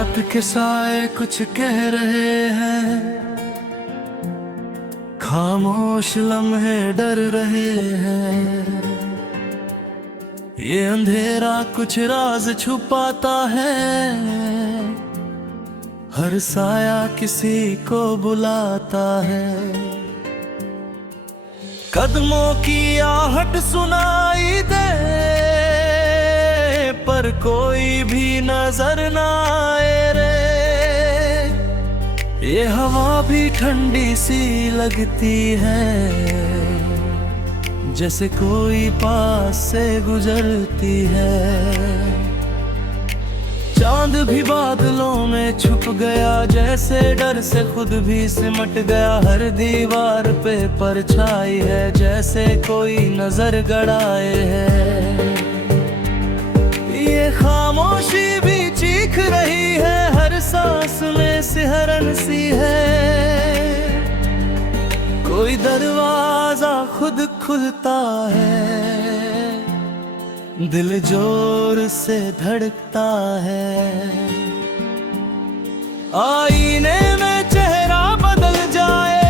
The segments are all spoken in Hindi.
रात के साए कुछ कह रहे हैं, खामोश लम्हे डर रहे हैं। ये अंधेरा कुछ राज छुपाता है, हर साया किसी को बुलाता है। कदमों की आहट सुनाई दे, पर कोई भी नजर ना आए रे। ये हवा भी ठंडी सी लगती है, जैसे कोई पास से गुजरती है। चांद भी बादलों में छुप गया, जैसे डर से खुद भी सिमट गया। हर दीवार पे परछाई है, जैसे कोई नजर गड़ाए है। ये खामोशी भी चीख रही है, हर सांस में सिहरन सी है। कोई दरवाजा खुद खुलता है, दिल जोर से धड़कता है। आईने में चेहरा बदल जाए,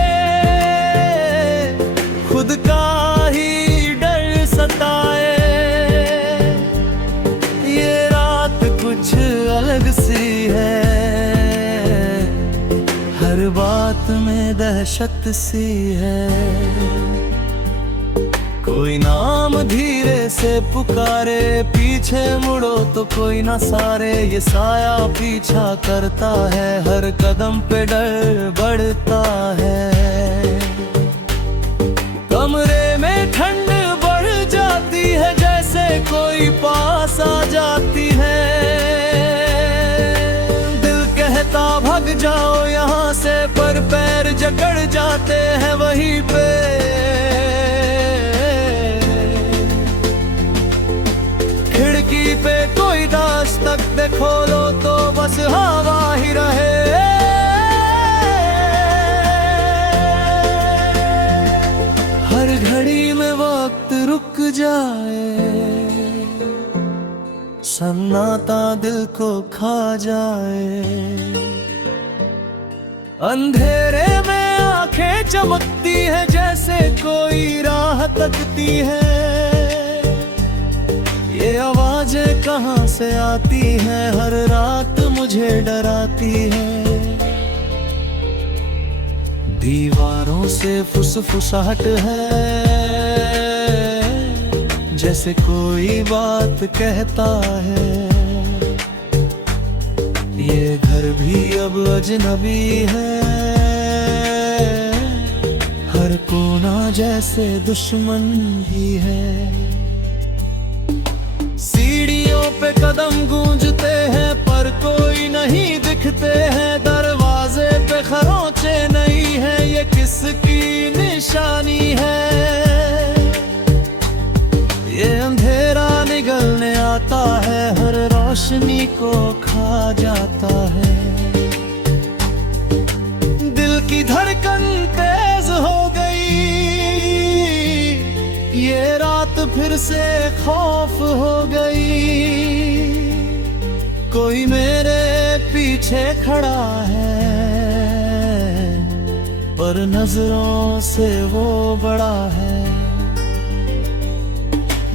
खुद का ही डर सताए। ये रात कुछ अलग सी है, हर बात में दहशत सी है। कोई नाम धीरे से पुकारे, पीछे मुड़ो तो कोई ना सारे। ये साया पीछा करता है, हर कदम पे डर बढ़ता है। कमरे में ठंड बढ़ जाती है, जैसे कोई पास आ जाती है। दिल कहता भाग जाओ यहाँ से, पर पैर जकड़ जाते हैं वहीं पे। खिड़की पे कोई दस्तक दे, खोलो तो बस हवा ही रहे। हर घड़ी में वक्त रुक जाए, सन्नाटा दिल को खा जाए। अंधेरे में आंखें चमकती है, जैसे कोई राह तकती है। ये आवाजें कहाँ से आती हैं, हर रात मुझे डराती है। दीवारों से फुसफुसाहट है, जैसे कोई बात कहता है। ये घर भी अब अजनबी है, हर कोना जैसे दुश्मन भी है। सीढ़ियों पे कदम गूंजते हैं, पर कोई नहीं दिखते हैं। दरवाजे पे खरोंचे नहीं है, ये किसकी निशानी है। ये अंधेरा निगलने आता है, हर रोशनी को खा जाता है। दिल की धड़कन तेज हो गई, ये रात फिर से खौफ हो गई। कोई मेरे पीछे खड़ा है, पर नजरों से वो बड़ा है।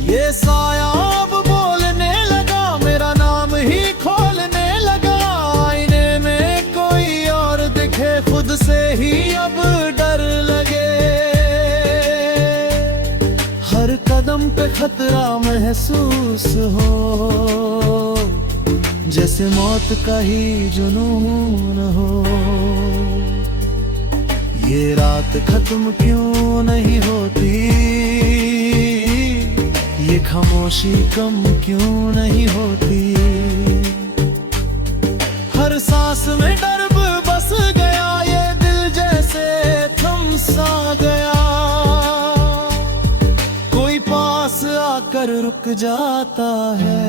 ये साया अब बोलने लगा, मेरा नाम ही खोलने लगा। आईने में कोई और दिखे, खुद से ही अब डर लगे। हर कदम पे खतरा महसूस हो, जैसे मौत का ही जुनून हो। ये रात खत्म क्यों नहीं होती, ये खामोशी कम क्यों नहीं होती। हर सांस में डर बस गया, ये दिल जैसे थम सा गया। कोई पास आकर रुक जाता है,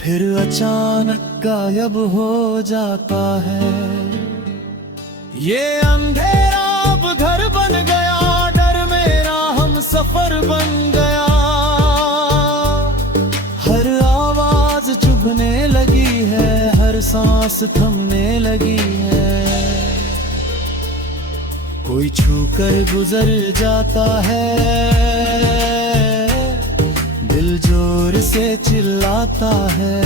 फिर अचानक गायब हो जाता है। ये अंधेरा अब घर बन गया, डर मेरा हम सफर बन गया। हर आवाज चुभने लगी है, सांस थमने लगी है। कोई छू कर गुजर जाता है, दिल जोर से चिल्लाता है।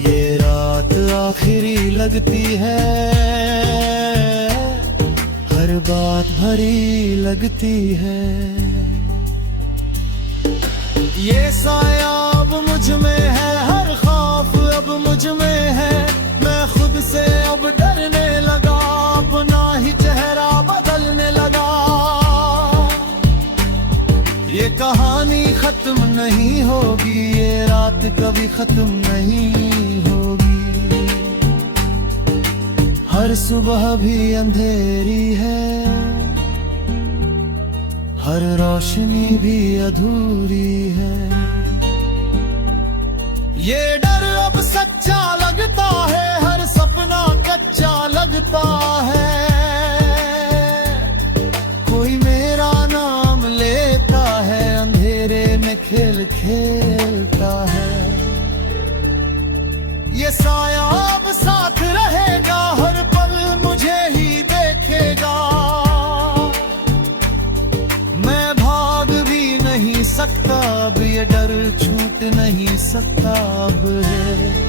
ये रात आखिरी लगती है, हर बात भरी लगती है। ये साया अब मुझ में है, हर खौफ अब मुझ में है। मैं खुद से अब डरने लगा, अपना ही चेहरा बदलने लगा। ये कहानी खत्म नहीं होगी, ये रात कभी खत्म नहीं होगी। हर सुबह भी अंधेरी है, हर रोशनी भी अधूरी है। ये डर अब सच्चा लगता है, हर सपना कच्चा लगता है। कोई मेरा नाम लेता है, अंधेरे में खेल खेलता है। ये साया अब साथ रहेगा, हर पल मुझे ही देखेगा। मैं भाग भी नहीं सकता अब, ये डर छूट नहीं सकता अब है।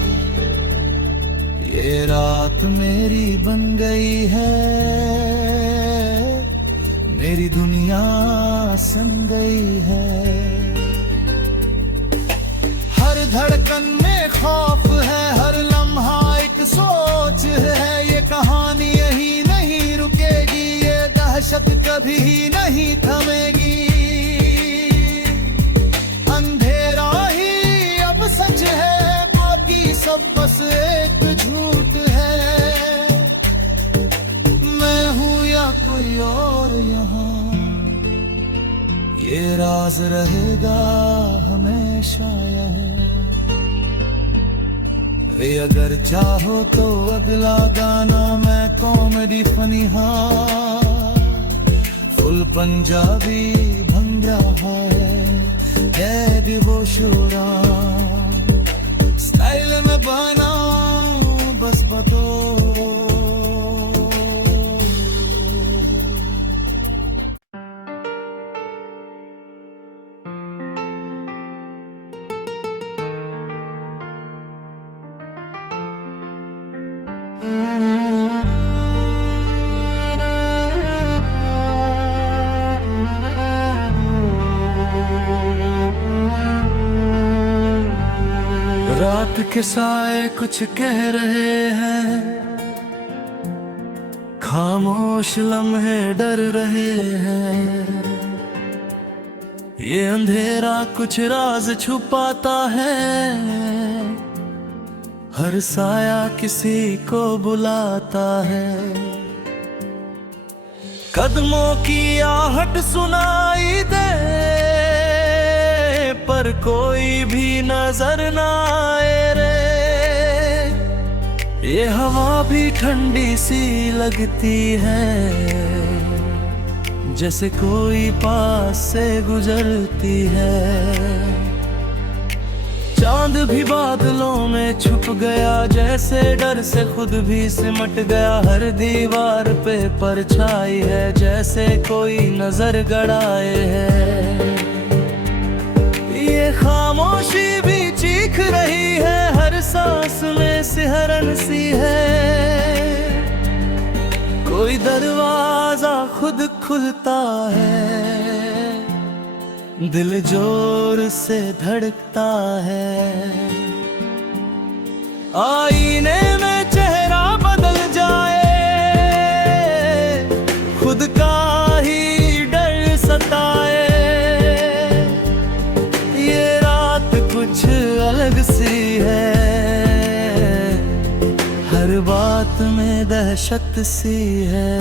ये रात मेरी बन गई है, मेरी दुनिया सन गई है। हर धड़कन में खौफ है, हर लम्हा एक सोच है। ये कहानी यही नहीं रुकेगी, ये दहशत कभी नहीं थमेगी। अंधेरा ही अब सच है, बाकी सब बस एक झूठ है। मैं हूँ या कोई और यहाँ, ये राज रहेगा हमेशा यह। अगर चाहो तो अगला गाना मैं कॉमेडी फनी, हाँ फुल पंजाबी भंगड़ा है डिवोशुरा स्टाइल में बनाऊं बस बतो। रात के साए कुछ कह रहे हैं, खामोश लम्हे डर रहे हैं। ये अंधेरा कुछ राज छुपाता है, हर साया किसी को बुलाता है। कदमों की आहट सुनाई दे, पर कोई भी नजर ना आए रे। ये हवा भी ठंडी सी लगती है, जैसे कोई पास से गुजरती है। चांद भी बादलों में छुप गया, जैसे डर से खुद भी सिमट गया। हर दीवार पे परछाई है, जैसे कोई नजर गड़ाए है। ये खामोशी भी चीख रही है, हर सांस में सिहरन सी है। कोई दरवाजा खुद खुलता है, दिल जोर से धड़कता है। आईने में चेहरा बदल जाए, खुद का ही डर सताए। ये रात कुछ अलग सी है, हर बात में दहशत सी है।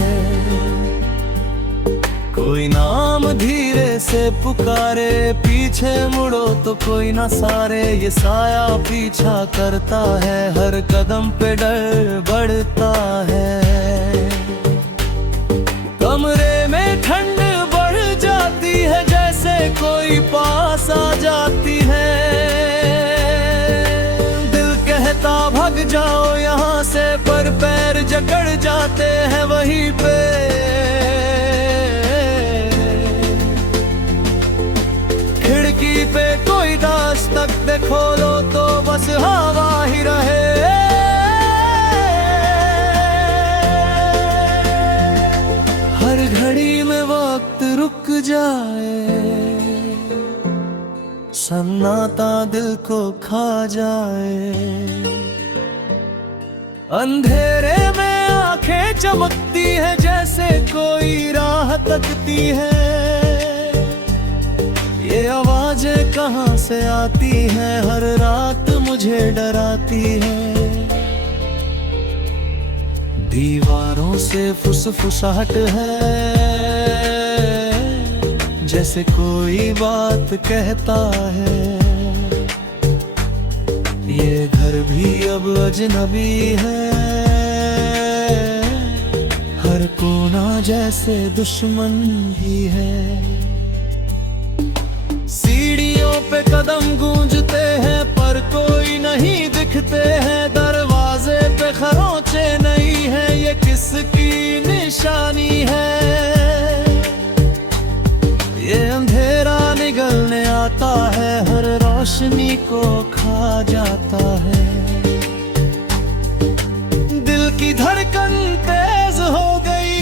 कोई नाम धीरे से पुकारे, पीछे मुड़ो तो कोई ना सारे। ये साया पीछा करता है, हर कदम पे डर बढ़ता है। कमरे में ठंड बढ़ जाती है, जैसे कोई पास आ जाती है। दिल कहता फिर पैर जकड़ जाते हैं वहीं पे। खिड़की पे कोई दस्तक दे खोलो तो बस हवा ही रहे। हर घड़ी में वक्त रुक जाए, सन्नाटा दिल को खा जाए। अंधेरे में आंखें चमकती है जैसे कोई राह तकती है। ये आवाजें कहाँ से आती हैं, हर रात मुझे डराती है। दीवारों से फुसफुसाहट है, जैसे कोई बात कहता है। ये घर भी अब अजनबी है, हर कोना जैसे दुश्मन भी है। सीढ़ियों पे कदम गूंजते हैं पर कोई नहीं दिखते हैं। दरवाजे पे खरोंचे नहीं है, ये किसकी निशानी है। ये अंधेरा निगलने आता है, हर रोशनी को खा जाता है। दिल की धड़कन तेज हो गई,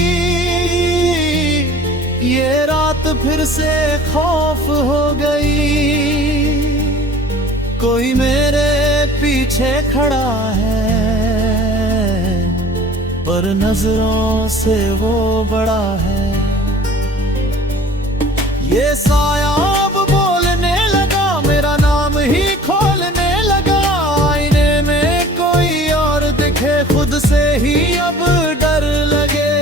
ये रात फिर से खौफ हो गई। कोई मेरे पीछे खड़ा है, पर नजरों से वो बड़ा है। ये साया अब बोलने लगा, मेरा नाम ही खोलने लगा। आईने में कोई और दिखे, खुद से ही अब डर लगे।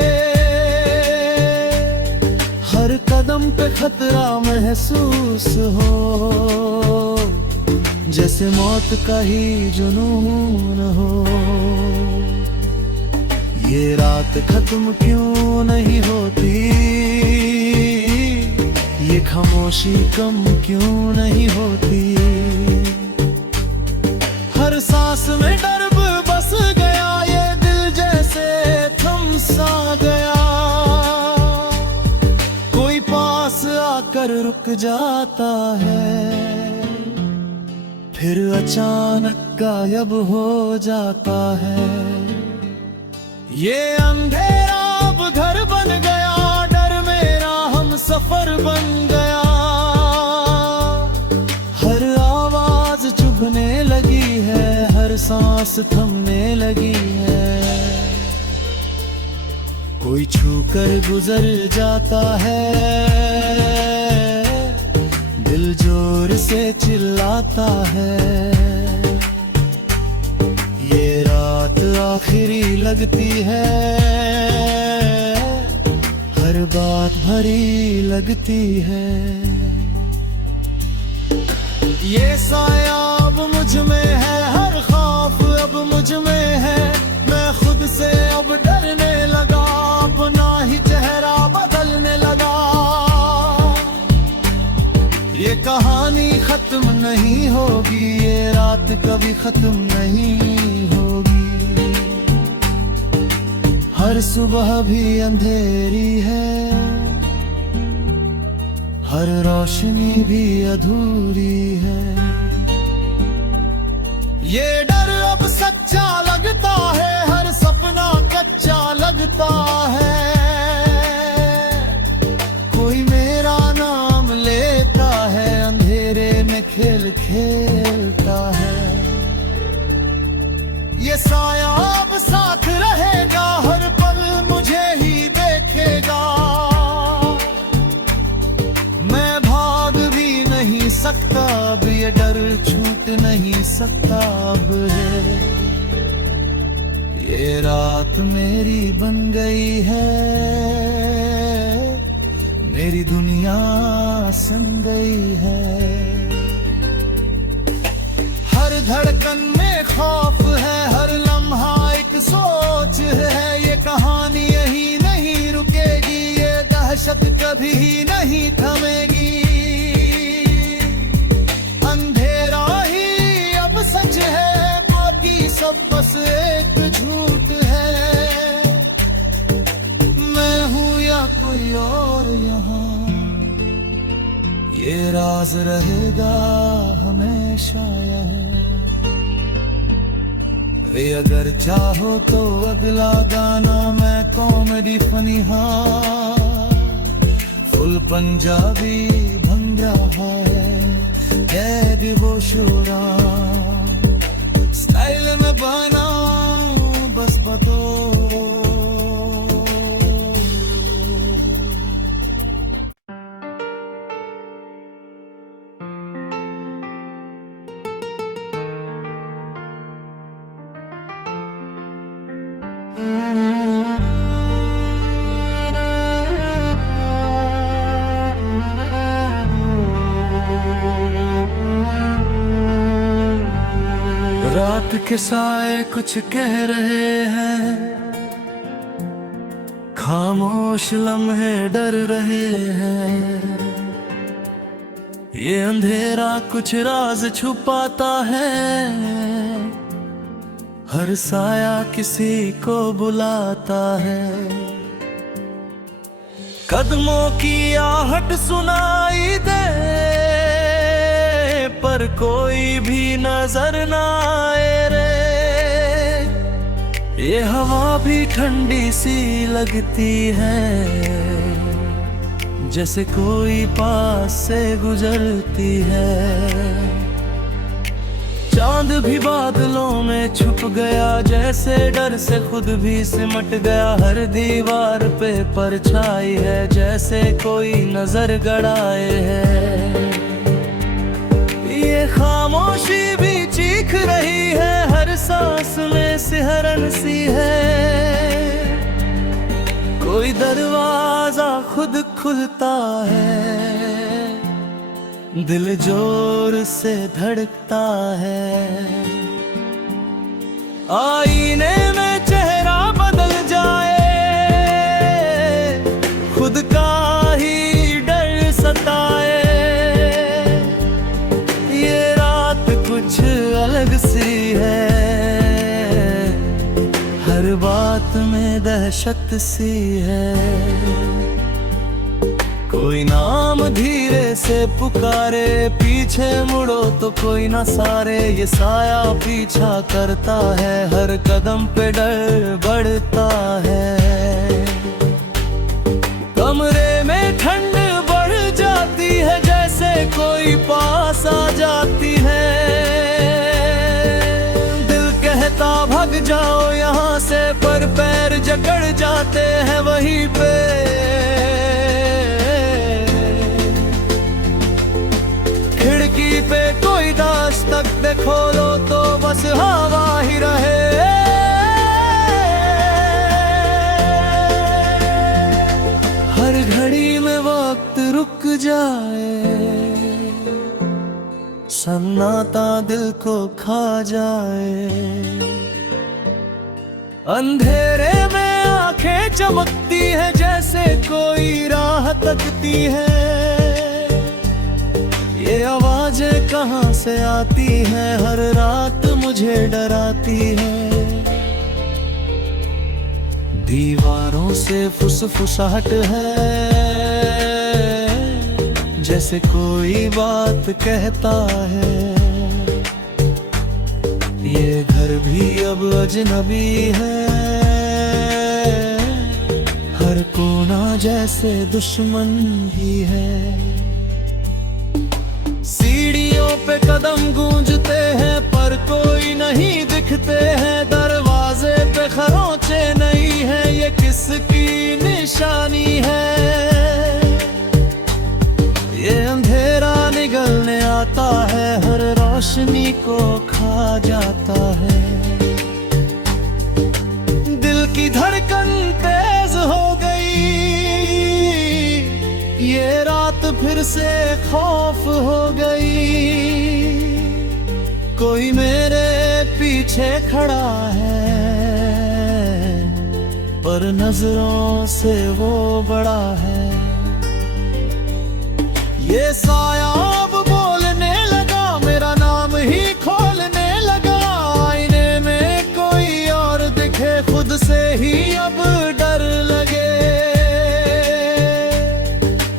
हर कदम पे खतरा महसूस हो, जैसे मौत का ही जुनून हो। ये रात खत्म क्यों नहीं होती, ये खामोशी कम क्यों नहीं होती। हर सांस में डर बस गया, ये दिल जैसे थम सा गया। कोई पास आकर रुक जाता है, फिर अचानक गायब हो जाता है। ये अंधेरा अब घर बन गया, डर मेरा हम सफर बन गया। हर आवाज चुभने लगी है, हर सांस थमने लगी है। कोई छूकर गुजर जाता है, दिल जोर से चिल्लाता है। ये रात आखिरी लगती है, हर बात भरी लगती है। ये साया अब मुझ में है, हर खौफ अब मुझ में है। मैं खुद से अब डरने लगा, अपना ही चेहरा बदलने लगा। ये कहानी खत्म नहीं होगी, ये रात कभी खत्म नहीं होगी। हर सुबह भी अंधेरी है, हर रोशनी भी अधूरी है। ये डर अब सच्चा लगता है, हर सपना कच्चा लगता है। कोई मेरा नाम लेता है, अंधेरे में खेल खेलता है। ये साया अब साथ रहेगा, हर पल मुझे ही देखेगा। मैं भाग भी नहीं सकता अब, ये डर छूट नहीं सकता अब है। ये रात मेरी बन गई है, मेरी दुनिया सन गई है। हर धड़कन में खौफ है, हर लम्हा एक सोच है। ये कहानी यही नहीं रुकेगी, ये दहशत कभी नहीं थमेगी। अंधेरा ही अब सच है, बाकी सब बस एक झूठ है। कोई और यहाँ, ये राज रहेगा हमेशा यह। वे अगर चाहो तो अगला गाना मैं कॉमेडी फनी, हाँ फुल पंजाबी भंग रहा है, कैद वो शोरा स्टाइल में बना बस बतो। रात के साए कुछ कह रहे हैं, खामोश लम्हे डर रहे हैं। ये अंधेरा कुछ राज छुपाता है, हर साया किसी को बुलाता है। कदमों की आहट सुनाई दे पर कोई भी नजर ना आए रे। ये हवा भी ठंडी सी लगती है, जैसे कोई पास से गुजरती है। चांद भी बादलों में छुप गया, जैसे डर से खुद भी सिमट गया। हर दीवार पे परछाई है, जैसे कोई नजर गड़ाए है। ये खामोशी भी चीख रही है, हर सांस में सिहरन सी है। कोई दरवाजा खुद खुलता है, दिल जोर से धड़कता है। आईने में चेहरा बदल जाए, खुद का ही डर सताए। ये रात कुछ अलग सी है, हर बात में दहशत सी है। कोई नाम धीरे से पुकारे, पीछे मुड़ो तो कोई ना सारे। ये साया पीछा करता है, हर कदम पे डर बढ़ता है। कमरे में ठंड बढ़ जाती है, जैसे कोई पास आ जाती है। दिल कहता भाग जाओ यहाँ से, पर पैर जकड़ जाते हैं वहीं पे। खिड़की पे कोई दस्तक दे, खोलो तो बस हवा ही रहे। हर घड़ी में वक्त रुक जाए, सन्नाटा दिल को खा जाए। अंधेरे में आंखें चमकती है, जैसे कोई राह तकती है। ये आवाजें कहाँ से आती हैं, हर रात मुझे डराती है। दीवारों से फुसफुसाहट है, जैसे कोई बात कहता है। ये घर भी अब अजनबी है, हर कोना जैसे दुश्मन भी है। सीढ़ियों पे कदम गूंजते हैं, पर कोई नहीं दिखते हैं। दरवाजे पे खरोंचे नहीं है, ये किसकी निशानी है। ये अंधेरा निगलने आता है, हर रोशनी को खा जाता है। दिल की धड़कन तेज हो गई, ये रात फिर से खौफ हो गई। कोई मेरे पीछे खड़ा है, पर नजरों से वो बड़ा है। ये साया अब बोलने लगा, मेरा नाम ही खोलने लगा। आईने में कोई और दिखे, खुद से ही अब डर लगे।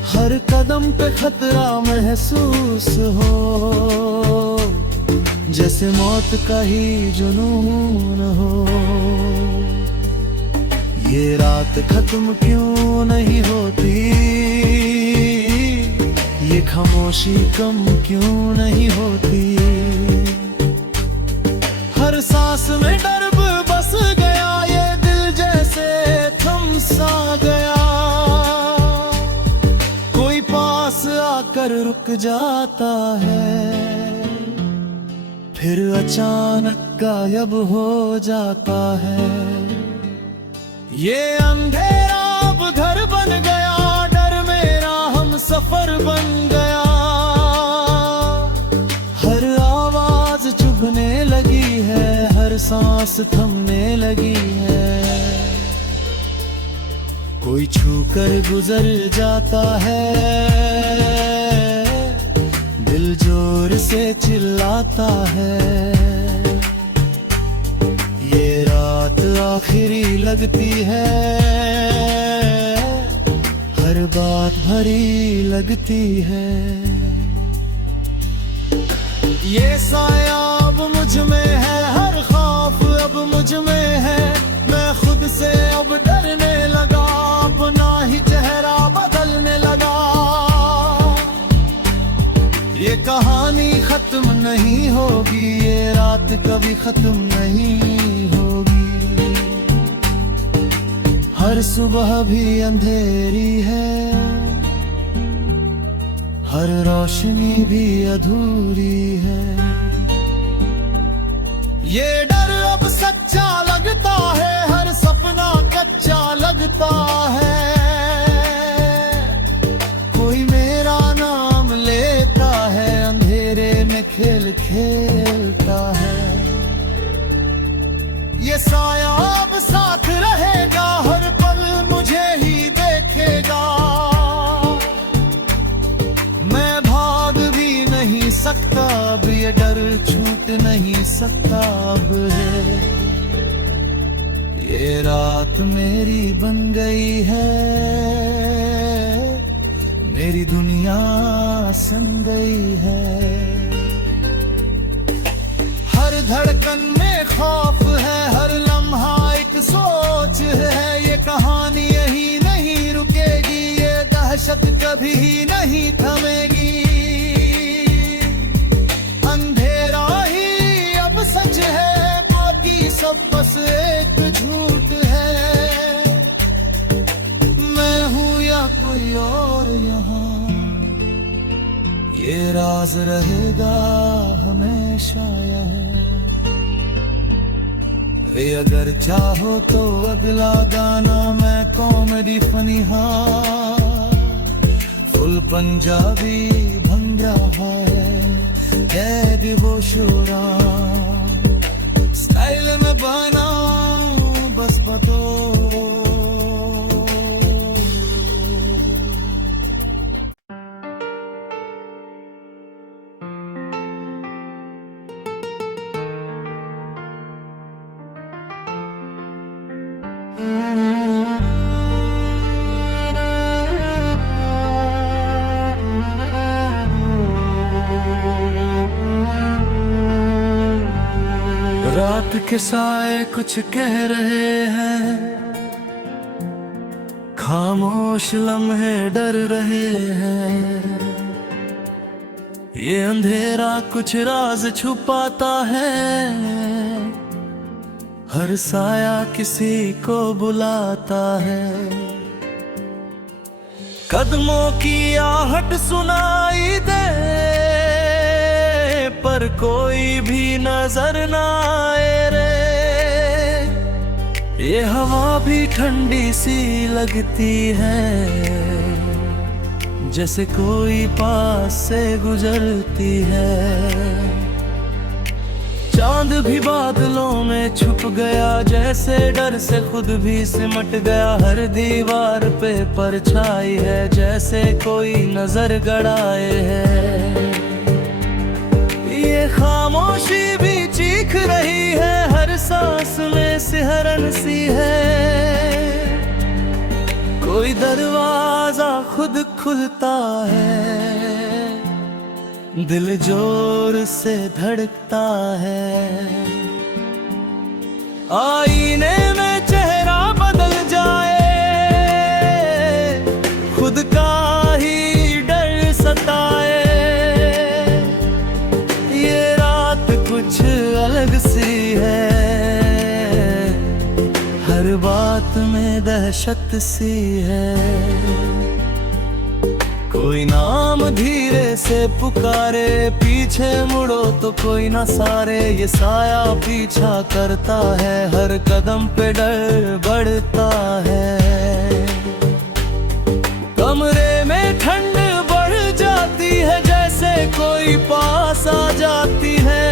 हर कदम पे खतरा महसूस हो, जैसे मौत का ही जुनून हो। ये रात खत्म क्यों नहीं होती, ये खामोशी कम क्यों नहीं होती। हर सांस में डर बस गया, ये दिल जैसे थम सा गया। कोई पास आकर रुक जाता है, फिर अचानक गायब हो जाता है। ये अंधेरा अब घर बन गया, डर मेरा हम सफर बन गया। हर आवाज चुभने लगी है, हर सांस थमने लगी है। कोई छूकर गुजर जाता है, दिल जोर से चिल्लाता है। ये रात आखिरी लगती है, हर बात भरी लगती है। ये साया अब मुझ में है, हर खौफ अब मुझ में है। मैं खुद से अब डरने लगा, अपना ही चेहरा बदलने लगा। ये कहानी खत्म नहीं होगी, ये रात कभी खत्म नहीं होगी। हर सुबह भी अंधेरी है, हर रोशनी भी अधूरी है। ये डर अब सच्चा लगता है, हर सपना कच्चा लगता है। कोई मेरा नाम लेता है, अंधेरे में खेल खेलता है। ये साया अब साथ रहेगा, हर पल मुझे ही देखेगा। मैं भाग भी नहीं सकता अब, ये डर छूट नहीं सकता अब है। ये रात मेरी बन गई है, मेरी दुनिया सन गई है। हर धड़कन में खौफ है, हर लम्हा एक सोच है। ये कहानी यही नहीं रुकेगी, ये दहशत कभी नहीं थमेगी। अंधेरा ही अब सच है, बाकी सब बस एक झूठ है। मैं हूँ या कोई और यहाँ, ये राज रहेगा हमेशा यह। अगर चाहो तो अगला गाना मैं comedy funny full Punjabi bhangra है। कैद वो शोरा स्टाइल में बना बस बतो। रात के साए कुछ कह रहे हैं, खामोश लम्हे डर रहे हैं। ये अंधेरा कुछ राज छुपाता है, हर साया किसी को बुलाता है। कदमों की आहट सुनाई दे, पर कोई भी नजर ना आए रे। ये हवा भी ठंडी सी लगती है, जैसे कोई पास से गुजरती है। चांद भी बादलों में छुप गया, जैसे डर से खुद भी सिमट गया। हर दीवार पे परछाई है, जैसे कोई नजर गड़ाए है। ये खामोशी भी चीख रही है, हर सांस में सिहरन सी है। कोई दरवाजा खुद खुलता है, दिल जोर से धड़कता है। आईने में चेहरा बदल जाए, खुद का ही डर सताए। ये रात कुछ अलग सी है, हर बात में दहशत सी है। कोई नाम धीरे से पुकारे, पीछे मुड़ो तो कोई ना सारे। ये साया पीछा करता है, हर कदम पे डर बढ़ता है। कमरे में ठंड बढ़ जाती है, जैसे कोई पास आ जाती है।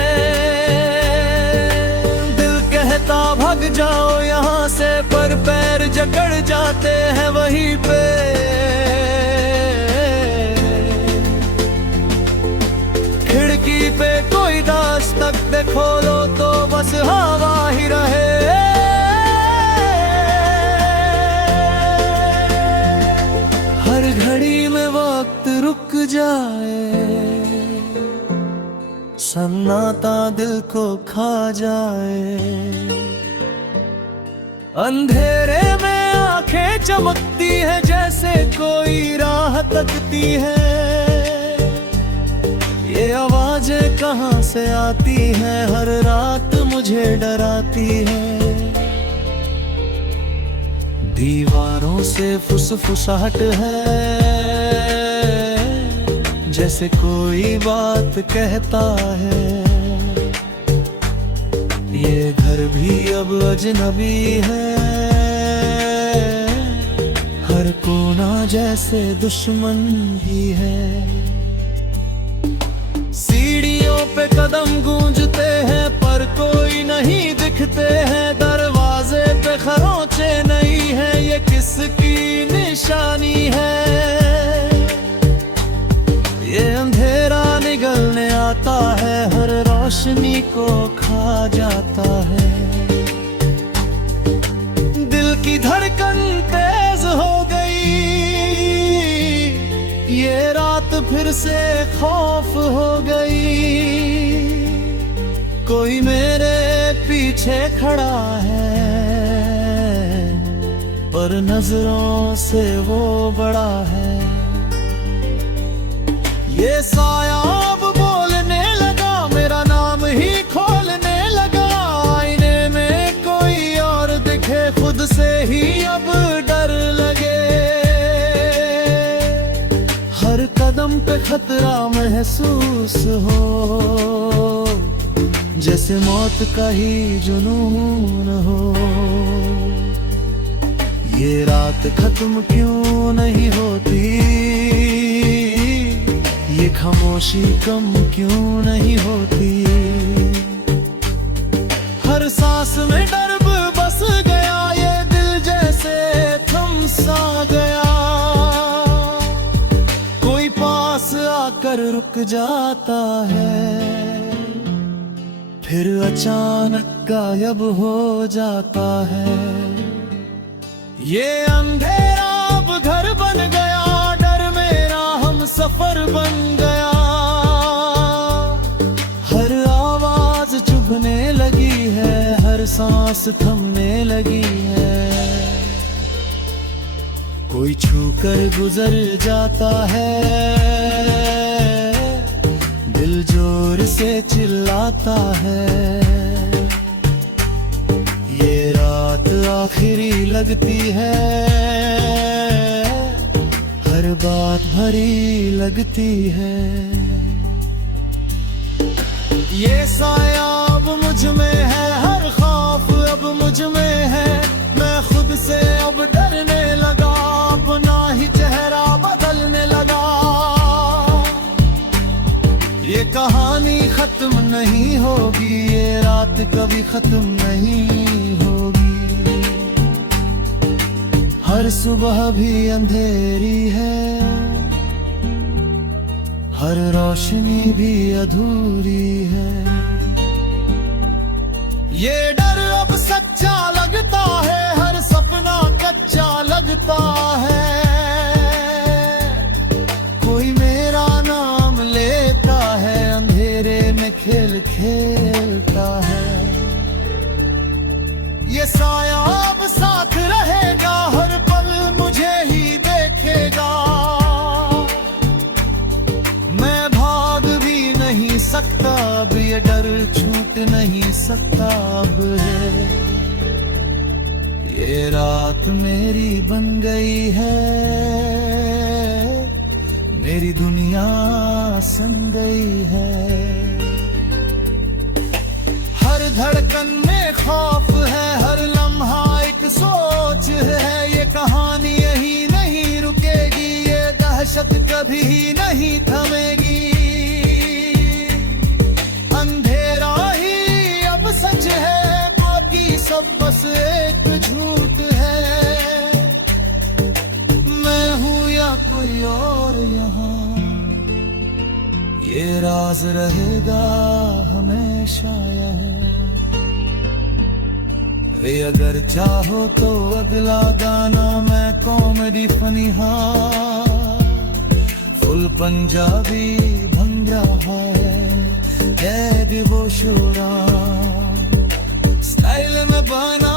दिल कहता भाग जाओ यहाँ से, पर पैर जकड़ जाते हैं वहीं पे। खिड़की पे कोई दस्तक दे, खोलो तो बस हवा ही रहे। हर घड़ी में वक्त रुक जाए, सन्नाटा दिल को खा जाए। अंधेरे में आंखें चमकती है, जैसे कोई राह तकती है। ये आवाजें कहाँ से आती हैं, हर रात मुझे डराती है। दीवारों से फुसफुसाहट है, जैसे कोई बात कहता है। ये घर भी अब अजनबी है, हर कोना जैसे दुश्मन भी है। सीढ़ियों पे कदम गूंजते हैं, पर कोई नहीं दिखते हैं। दरवाजे पे खरोंचे नहीं है, ये किसकी निशानी है। ये अंधेरा निगलने आता है, हर रोशनी को खा जाता है। दिल की धड़कन तेज हो गई, ये रात फिर से खौफ हो गई। कोई मेरे पीछे खड़ा है, पर नजरों से वो बड़ा है। ये साया अब बोलने लगा, मेरा नाम ही खोलने लगा। आईने में कोई और दिखे, खुद से ही अब डर लगे। हर कदम पे खतरा महसूस हो, जैसे मौत का ही जुनून हो। ये रात खत्म क्यों नहीं होती, ये खामोशी कम क्यों नहीं होती। हर सांस में डर बस गया, ये दिल जैसे थम सा गया। कोई पास आकर रुक जाता है, फिर अचानक गायब हो जाता है। ये अंधेरा अब घर बन गया, डर मेरा हम सफर बन गया। हर आवाज चुभने लगी है, हर सांस थमने लगी है। कोई छूकर गुजर जाता है, दिल जोर से चिल्लाता है। ये रात आखिरी लगती है, हर बात भरी लगती है। ये साया अब मुझ में है, हर खौफ अब मुझ में है। मैं खुद से अब डरने लगा, अपना ही चेहरा बदलने लगा। ये कहानी खत्म नहीं होगी, ये रात कभी खत्म नहीं होगी। हर सुबह भी अंधेरी है, हर रोशनी भी अधूरी है। ये डर अब सच्चा लगता है, हर सपना कच्चा लगता है। दिल खेलता है। ये साया अब साथ रहेगा, हर पल मुझे ही देखेगा। मैं भाग भी नहीं सकता अब, ये डर छूट नहीं सकता अब है। ये रात मेरी बन गई है, मेरी दुनिया सन गई है। हर धड़कन में खौफ है, हर लम्हा एक सोच है। ये कहानी यही नहीं रुकेगी, ये दहशत कभी नहीं थमेगी। अंधेरा ही अब सच है, बाकी सब बस एक झूठ है। मैं हूँ या कोई और यहाँ, ये राज रहेगा हमेशा यह। वे अगर चाहो तो अगला गाना मैं कॉमेडी फनी, हाँ फुल पंजाबी भंगड़ा है, वो शोरा स्टाइल में बना